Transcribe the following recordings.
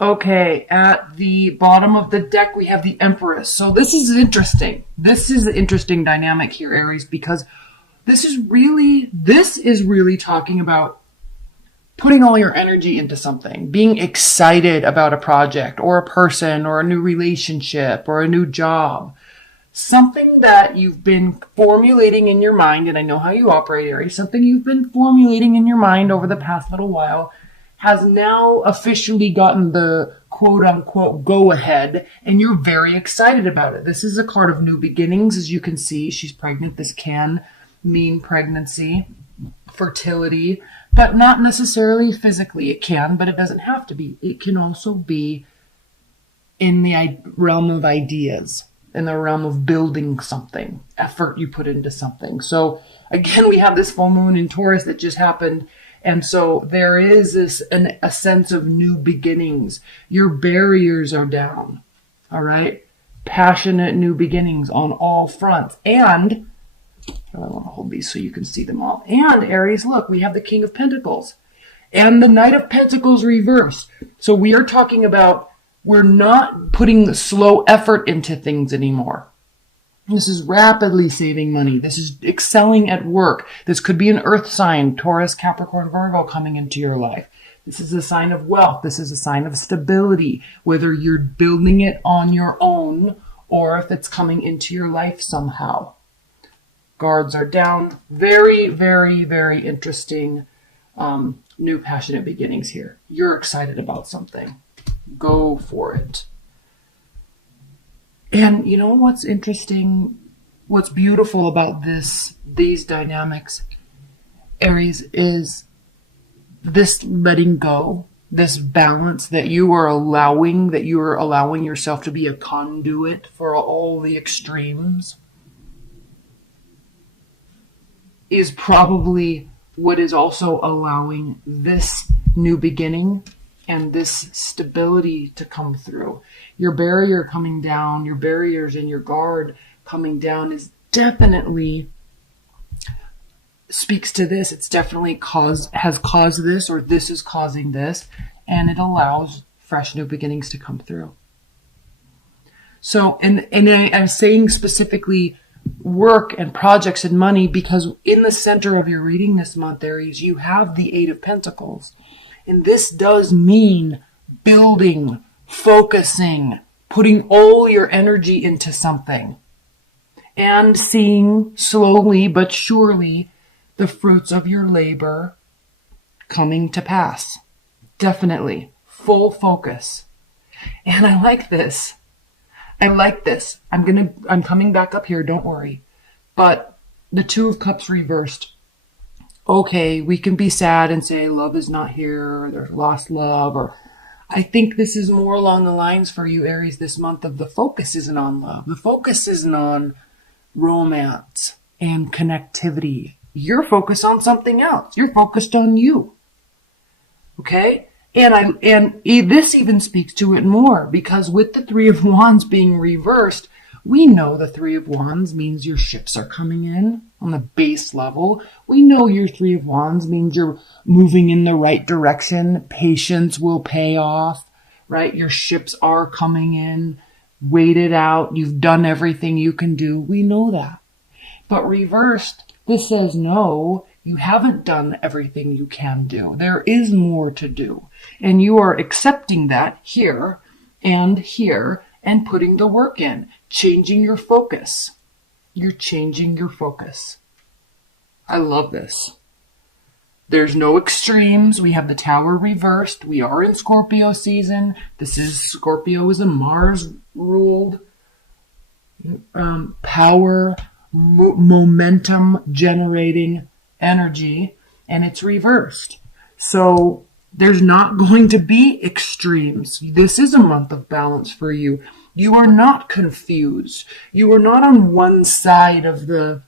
Okay, at the bottom of the deck, we have the Empress. So this is interesting. This is an interesting dynamic here, Aries, because this is really talking about putting all your energy into something, being excited about a project or a person or a new relationship or a new job. Something that you've been formulating in your mind, and I know how you operate, Aries, something you've been formulating in your mind over the past little while has now officially gotten the quote unquote go ahead, and you're very excited about it. This is a card of new beginnings. As you can see, she's pregnant. This can mean pregnancy, fertility, but not necessarily physically. It can, but it doesn't have to be. It can also be in the realm of ideas, in the realm of building something, effort you put into something. So again, we have this full moon in Taurus that just happened. And so there is a sense of new beginnings. Your barriers are down. All right. Passionate new beginnings on all fronts. And I want to hold these so you can see them all. And Aries, look, we have the King of Pentacles and the Knight of Pentacles reversed. So we are talking about we're not putting slow effort into things anymore. This is rapidly saving money. This is excelling at work. This could be an earth sign, Taurus, Capricorn, Virgo coming into your life. This is a sign of wealth. This is a sign of stability, whether you're building it on your own or if it's coming into your life somehow. Guards are down. Very, very, very interesting new passionate beginnings here. You're excited about something. Go for it. And you know what's interesting, what's beautiful about these dynamics, Aries, is this letting go, this balance that you are allowing yourself to be a conduit for all the extremes is probably what is also allowing this new beginning and this stability to come through. Your barrier coming down, your barriers and your guard coming down is definitely speaks to this. It's definitely has caused this, or this is causing this, and it allows fresh new beginnings to come through. So, and I'm saying specifically work and projects and money because in the center of your reading this month, Aries, you have the Eight of Pentacles. And this does mean building, focusing, putting all your energy into something and seeing slowly but surely the fruits of your labor coming to pass. Definitely. Full focus. And I like this. I'm coming back up here, don't worry. But the Two of Cups reversed. Okay, we can be sad and say love is not here, or there's lost love, or I think this is more along the lines for you, Aries, this month of the focus isn't on love. The focus isn't on romance and connectivity. You're focused on something else. You're focused on you. Okay? And this even speaks to it more because with the Three of Wands being reversed, we know the Three of Wands means your ships are coming in on the base level. We know your Three of Wands means you're moving in the right direction. Patience will pay off, right? Your ships are coming in, waited out. You've done everything you can do. We know that. But reversed, this says no, you haven't done everything you can do. There is more to do. And you are accepting that here and putting the work in. Changing your focus. You're changing your focus. I love this. There's no extremes. We have the Tower reversed. We are in Scorpio season. Scorpio is a Mars ruled power, momentum generating energy, and it's reversed. So there's not going to be extremes. This is a month of balance for you. You are not confused. You are not on one side of the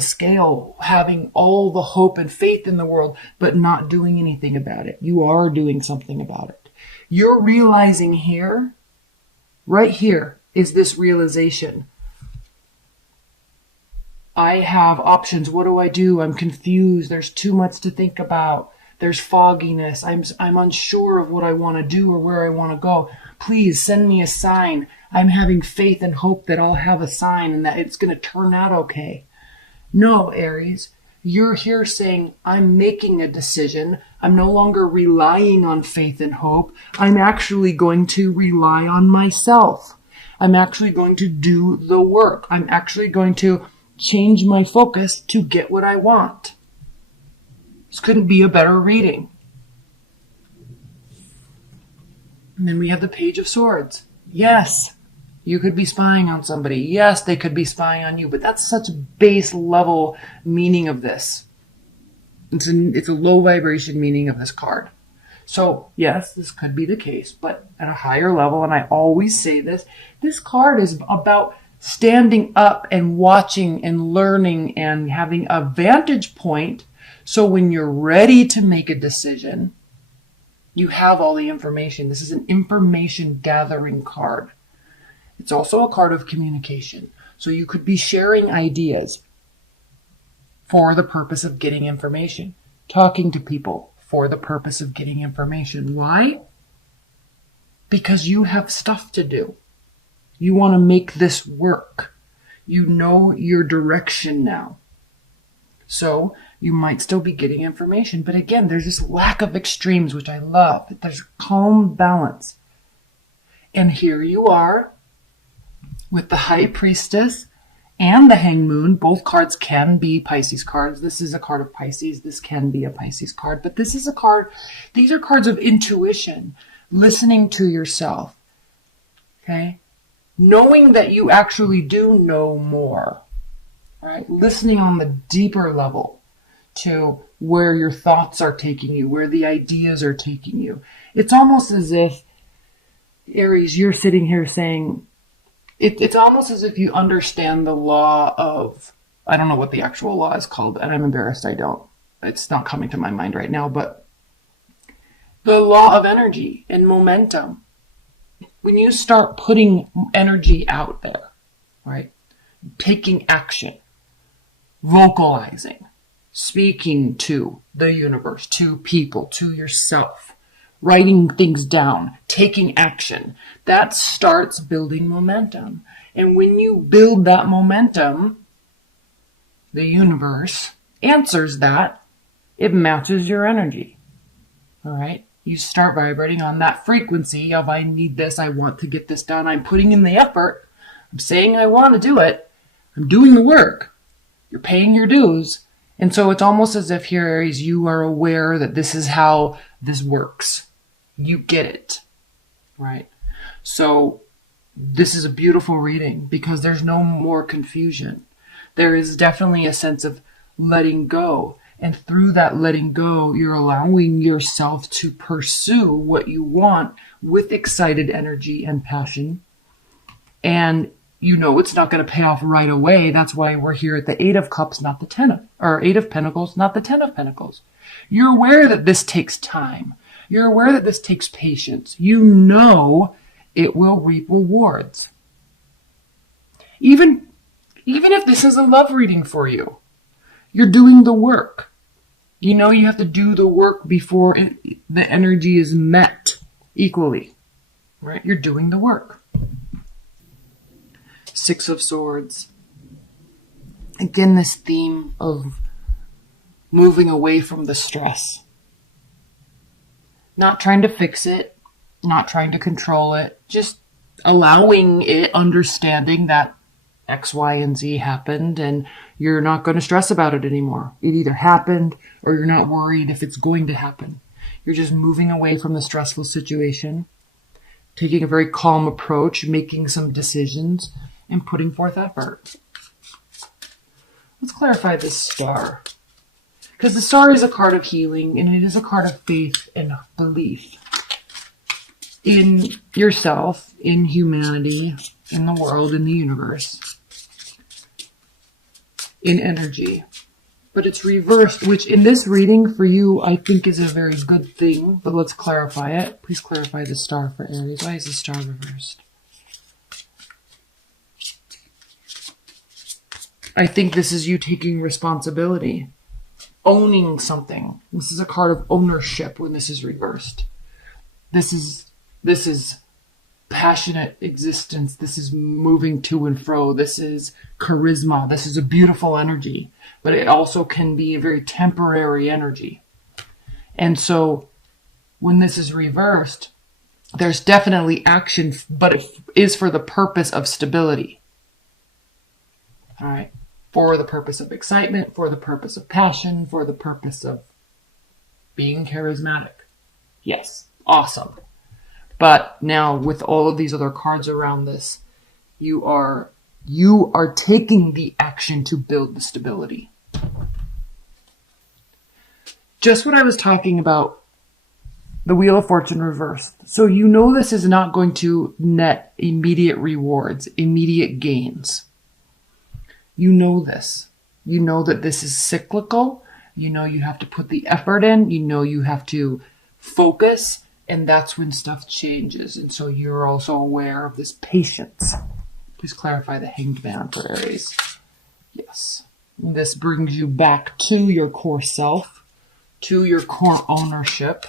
scale, having all the hope and faith in the world, but not doing anything about it. You are doing something about it. You're realizing here, right here, is this realization. I have options. What do I do? I'm confused. There's too much to think about. There's fogginess. I'm unsure of what I want to do or where I want to go. Please send me a sign. I'm having faith and hope that I'll have a sign and that it's going to turn out okay. No, Aries, you're here saying, I'm making a decision. I'm no longer relying on faith and hope. I'm actually going to rely on myself. I'm actually going to do the work. I'm actually going to change my focus to get what I want. This couldn't be a better reading. And then we have the Page of Swords. Yes, you could be spying on somebody. Yes, they could be spying on you, but that's such a base level meaning of this. It's a low vibration meaning of this card. So yes, this could be the case, but at a higher level, and I always say this card is about standing up and watching and learning and having a vantage point. So when you're ready to make a decision, you have all the information. This is an information gathering card. It's also a card of communication. So you could be sharing ideas for the purpose of getting information, talking to people for the purpose of getting information. Why? Because you have stuff to do. You want to make this work. You know your direction now. So you might still be getting information. But again, there's this lack of extremes, which I love. There's calm balance. And here you are with the High Priestess and the Hanged Moon. Both cards can be Pisces cards. This is a card of Pisces. This can be a Pisces card. But this is a card, these are cards of intuition, listening to yourself. Okay? Knowing that you actually do know more. Right? Listening on the deeper level to where your thoughts are taking you, where the ideas are taking you. It's almost as if, Aries, you're sitting here saying, it's almost as if you understand the law of, I don't know what the actual law is called, and I'm embarrassed I don't. It's not coming to my mind right now, but the law of energy and momentum. When you start putting energy out there, right? Taking action, vocalizing, speaking to the universe, to people, to yourself, writing things down, taking action, that starts building momentum. And when you build that momentum, the universe answers that. It matches your energy. All right? You start vibrating on that frequency of, I need this, I want to get this done, I'm putting in the effort, I'm saying I want to do it, I'm doing the work, you're paying your dues. And so it's almost as if here, Aries, you are aware that this is how this works. You get it, right? So this is a beautiful reading because there's no more confusion. There is definitely a sense of letting go. And through that letting go, you're allowing yourself to pursue what you want with excited energy and passion. And you know it's not going to pay off right away. That's why we're here at the 8 of Cups, not the 10 of, or 8 of Pentacles, not the 10 of Pentacles. You're aware that this takes time. You're aware that this takes patience. You know it will reap rewards. Even if this is a love reading for you, you're doing the work. You know you have to do the work before the energy is met equally, right? You're doing the work. 6 of Swords. Again, this theme of moving away from the stress. Not trying to fix it, not trying to control it, just allowing it, understanding that X, Y, and Z happened, and you're not going to stress about it anymore. It either happened, or you're not worried if it's going to happen. You're just moving away from the stressful situation, taking a very calm approach, making some decisions, and putting forth effort. Let's clarify this star. Because the star is a card of healing, and it is a card of faith and belief in yourself, in humanity, in the world, in the universe, in energy. But it's reversed, which in this reading for you, I think is a very good thing. But let's clarify it. Please clarify the star for Aries. Why is the star reversed? I think this is you taking responsibility. owning something. This is a card of ownership when this is reversed. This is passionate existence. This is moving to and fro. This is charisma. This is a beautiful energy, but it also can be a very temporary energy. And so when this is reversed, there's definitely action, but it is for the purpose of stability. All right. For the purpose of excitement, for the purpose of passion, for the purpose of being charismatic. Yes. Awesome. But now with all of these other cards around this, you are taking the action to build the stability. Just what I was talking about, the Wheel of Fortune reversed. So you know this is not going to net immediate rewards, immediate gains. You know this. You know that this is cyclical. You know you have to put the effort in. You know you have to focus. And that's when stuff changes. And so you're also aware of this patience. Please clarify the Hanged Man for Aries. Yes. This brings you back to your core self, to your core ownership,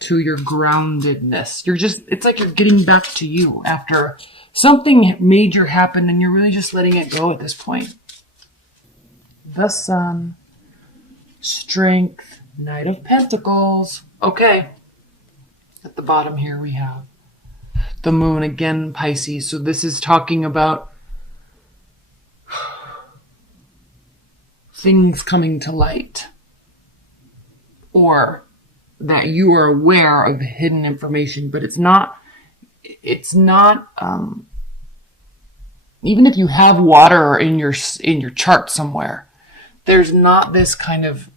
to your groundedness. It's like you're getting back to you after something major happened and you're really just letting it go at this point. The Sun, Strength, Knight of Pentacles. Okay. At the bottom here we have the Moon, again, Pisces. So this is talking about things coming to light, or that you are aware of hidden information, but it's not, even if you have water in your chart somewhere, there's not this kind of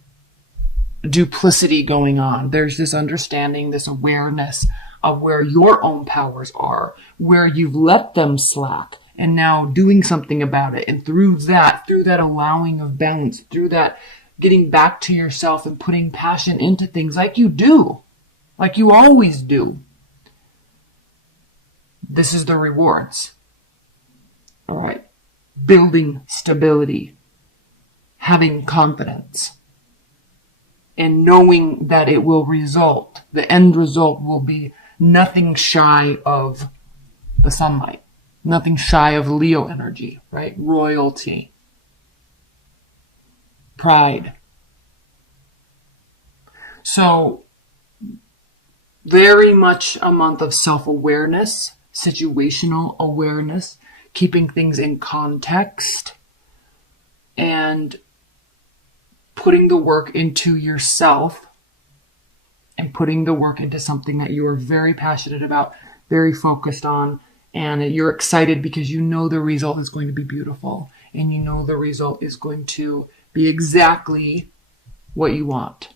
duplicity going on. There's this understanding, this awareness of where your own powers are, where you've let them slack, and now doing something about it. And through that allowing of balance, through that getting back to yourself and putting passion into things like you do, like you always do. This is the rewards. All right. Building stability, having confidence, and knowing that it will result, the end result will be nothing shy of the sunlight, nothing shy of Leo energy, right? Royalty, pride. So, very much a month of self-awareness, situational awareness, keeping things in context, and putting the work into yourself and putting the work into something that you are very passionate about, very focused on, and you're excited because you know the result is going to be beautiful and you know the result is going to be exactly what you want.